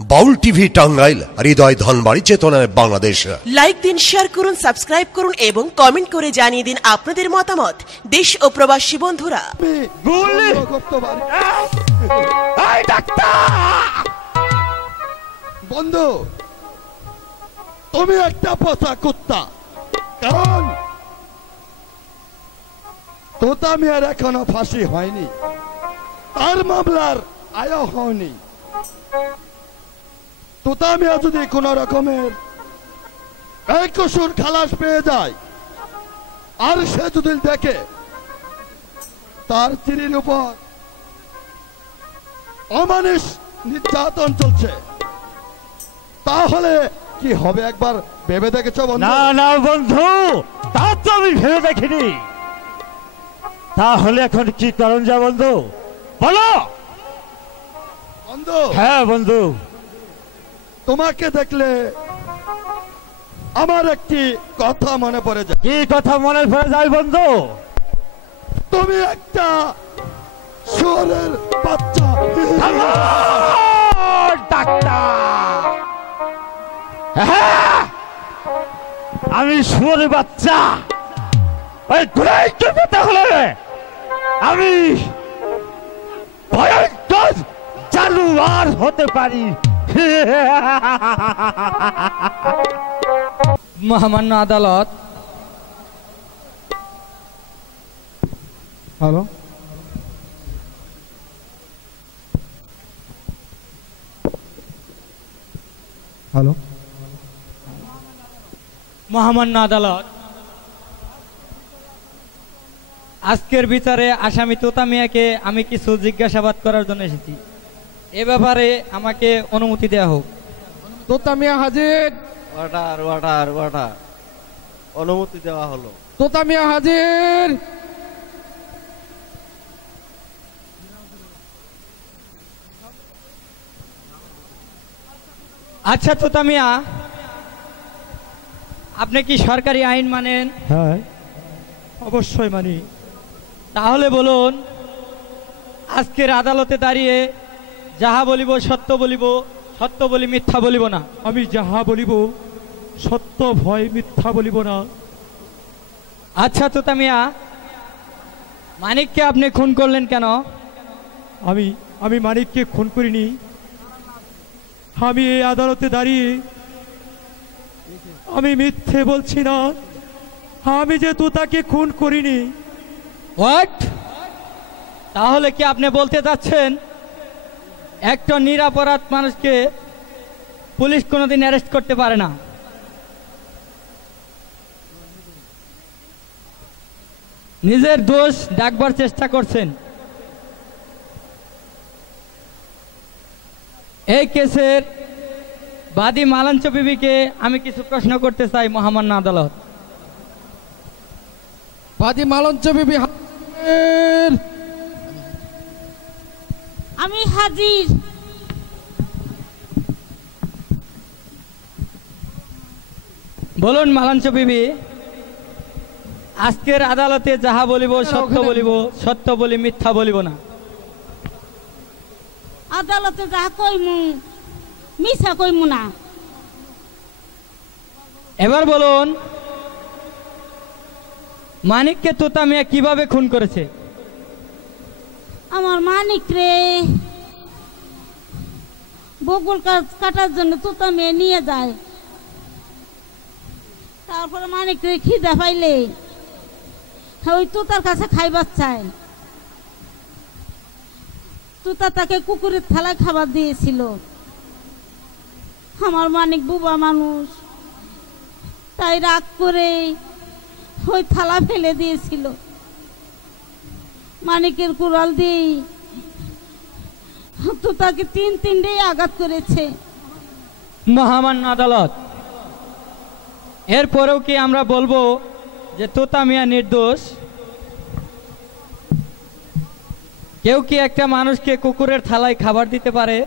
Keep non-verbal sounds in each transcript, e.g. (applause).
বাউল TV Tangail হৃদয় ধনবাড়ি চেতনায় Bangladesh. Like দিন শেয়ার করুন সাবস্ক্রাইব করুন এবং কমেন্ট করে জানিয়ে দিন আপনাদের মতামত। দেশ ও প্রবাসী বন্ধুরা। বন্ধু তুমি একটা পচা কুত্তা। কারণ তোতা মিয়ার এখনও ফাঁসি হয়নি। তার মামলার আয় হয়নি। তোতা মিয়া যদি কোন রকমের এই কসুর খালাস পেয়ে যায়। আর সে যদি দেখে তার স্ত্রীর উপর অমানুষ নির্যাতন চলছে। তাহলে কি হবে একবার ভেবে দেখেছ না না বন্ধু তা তো আমি ভেবে দেখিনি। তাহলে এখন কি করণ যা বন্ধু? বলো! বন্ধু! হ্যাঁ বন্ধু। তোমাকে দেখলে আমার একটি কথা মনে পড়ে যায়। কি কথা মনে পড়ে যায় বন্ধু? তুমি একটা শুয়োরের বাচ্চা। ডাক্তার। হ্যাঁ, আমি শুয়োর বাচ্চা। ওই ঘুরাই আমি ভয়ঙ্কর জানুয়ার হতে পারি। মহামান্য আদালত। হ্যালো? হ্যালো? মহামান্য আদালত আজকের বিচারে আসামি তোতা মিয়াকে আমি কিছু জিজ্ঞাসাবাদ করার জন্য এসেছি। এ ব্যাপারে আমাকে অনুমতি দেওয়া হোক। তোতা মিয়া হাজির। অর্ডার অর্ডার অর্ডার অনুমতি দেওয়া হলো। তোতা মিয়া হাজির। আচ্ছা তোতা মিয়া আপনি কি সরকারি আইন মানেন? হ্যাঁ। অবশ্যই মানি। তাহলে বলুন আজকের আদালতে দাঁড়িয়ে যাহা বলিব সত্য বলিব সত্য বলি মিথ্যা বলিব না। আমি যাহা বলিব সত্য ভয় মিথ্যা বলিব না। আচ্ছা তোতা মিয়া মানিককে আপনি খুন করলেন কেন? আমি আমি মানিককে খুন করিনি। আমি এই আদালতে দাঁড়িয়ে আমি মিথ্যে বলছি না। আমি যে তাকে খুন করিনি। হোয়াট তাহলে কি আপনি বলতে চাচ্ছেন একটা নিরাপরাধ মানুষকে পুলিশ কোনোদিন অ্যারেস্ট করতে পারে না। নিজের দোষ ডাকবার চেষ্টা করছেন। এই কেসের বাদী মালাঞ্চ বিবিকে আমি কিছু প্রশ্ন করতে চাই, মহামান্য আদালত। বাদি মালঞ্চ বিবি আমি হাজির। বলুন মালাঞ্চ বিবি আজকের আদালতে যাহা বলিব সত্য বলিব সত্য বলি মিথ্যা বলিব না। আদালতে যাহা কইমু মিছা কইমু না। এবার বলুন মানিককে তোতা মিয়া কীভাবে খুন করেছে? আমার মানিক রে। বকুল কাটার জন্য তুতা মেয়ে নিয়ে যায়। তারপরে মানিক রে খিদা পাইলে ওই তুতার কাছে খাইবার চায়। তুতা তাকে কুকুরের থালায় খাবার দিয়েছিল। আমার মানিক বুবা মানুষ, তাই রাগ করে ওই থালা ফেলে দিয়েছিল। মানিকের কুড়াল দিয়ে তো তাকে তিন তিনটেই আঘাত করেছে। মহামান্য আদালত, এরপরেও কি আমরা বলব যে তোতা মিয়া নির্দোষ? কেউ কি একটা মানুষকে কুকুরের থালায় খাবার দিতে পারে?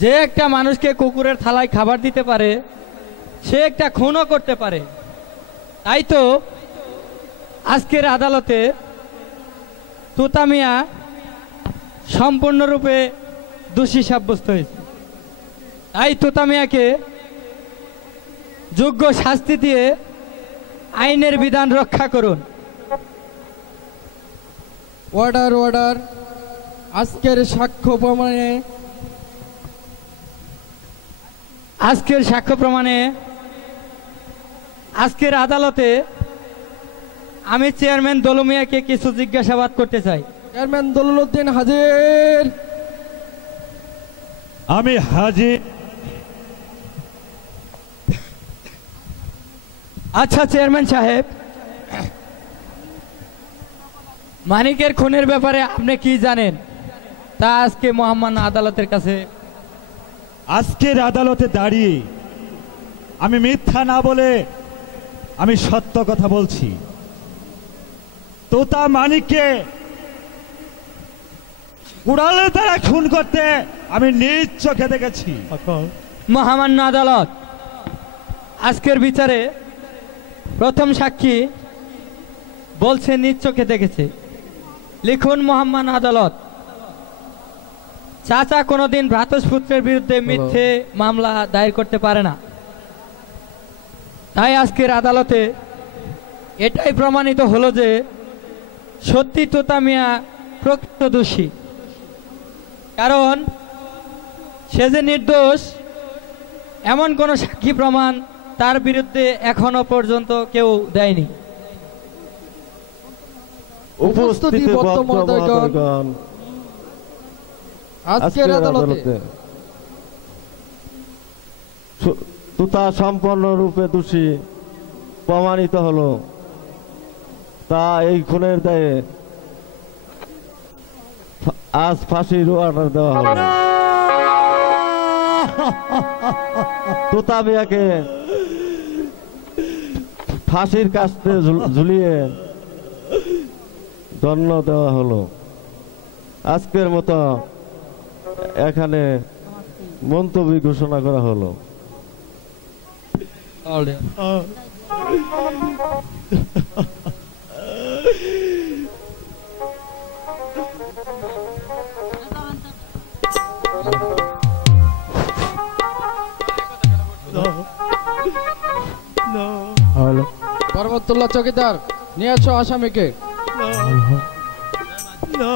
যে একটা মানুষকে কুকুরের থালায় খাবার দিতে পারে, সে একটা খুনও করতে পারে। তাই তো আজকের আদালতে তোতা মিয়া সম্পূর্ণরূপে দোষী সাব্যস্ত হয়েছে। তাই তোতা মিয়াকে যোগ্য শাস্তি দিয়ে আইনের বিধান রক্ষা করুন। অর্ডার অর্ডার আজকের সাক্ষ্য প্রমাণে আজকের সাক্ষ্য প্রমাণে আজকের আদালতে আমি চেয়ারম্যান দলমিয়াকে কিছু জিজ্ঞাসাবাদ করতে চাই। চেয়ারম্যান দলুদ্দিন হাজির। আমি হাজির। আচ্ছা চেয়ারম্যান সাহেব। মানিকের খুনের ব্যাপারে আপনি কি জানেন? তা আজকে মহামান্য আদালতের কাছে। আজকের আদালতে দাঁড়িয়ে আমি মিথ্যা না বলে আমি সত্য কথা বলছি। তোতা মানিককে কুড়ালের দ্বারা খুন করতে আমি নিজ চোখে দেখেছি। মহামান্য আদালত আজকের বিচারে প্রথম সাক্ষী বলছে নিজ চোখে দেখেছে। লিখুন মহাম্মান আদালত চাচা কোনোদিন ভ্রাতস্পুত্রের বিরুদ্ধে মিথ্যে মামলা দায়ের করতে পারে না। তাই আজকের আদালতে এটাই প্রমাণিত হলো যে সত্যি তোতা মিয়া প্রকৃত দোষী কারণ সে যে নির্দোষ এমন কোনো সাক্ষী প্রমাণ তার বিরুদ্ধে এখনও পর্যন্ত কেউ দেয়নি। উপস্থিতি আজকের আদালতে। তুতা সম্পন্ন রূপে দোষী প্রমাণিত হলো। তা এই খুনের দায়ে আজ ফাঁসির অর্ডার দেওয়া হলো (laughs) তুতা মিয়াকে ফাঁসির কাস্তে ঝুল- ঝুলিয়ে দণ্ড দেওয়া হলো। আজকের মতো এখানে মন্তব্য ঘোষণা করা হলো। (laughs) (laughs) বরমতুল্লাহ চকিদার নিয়ে আসো আসামিকে। না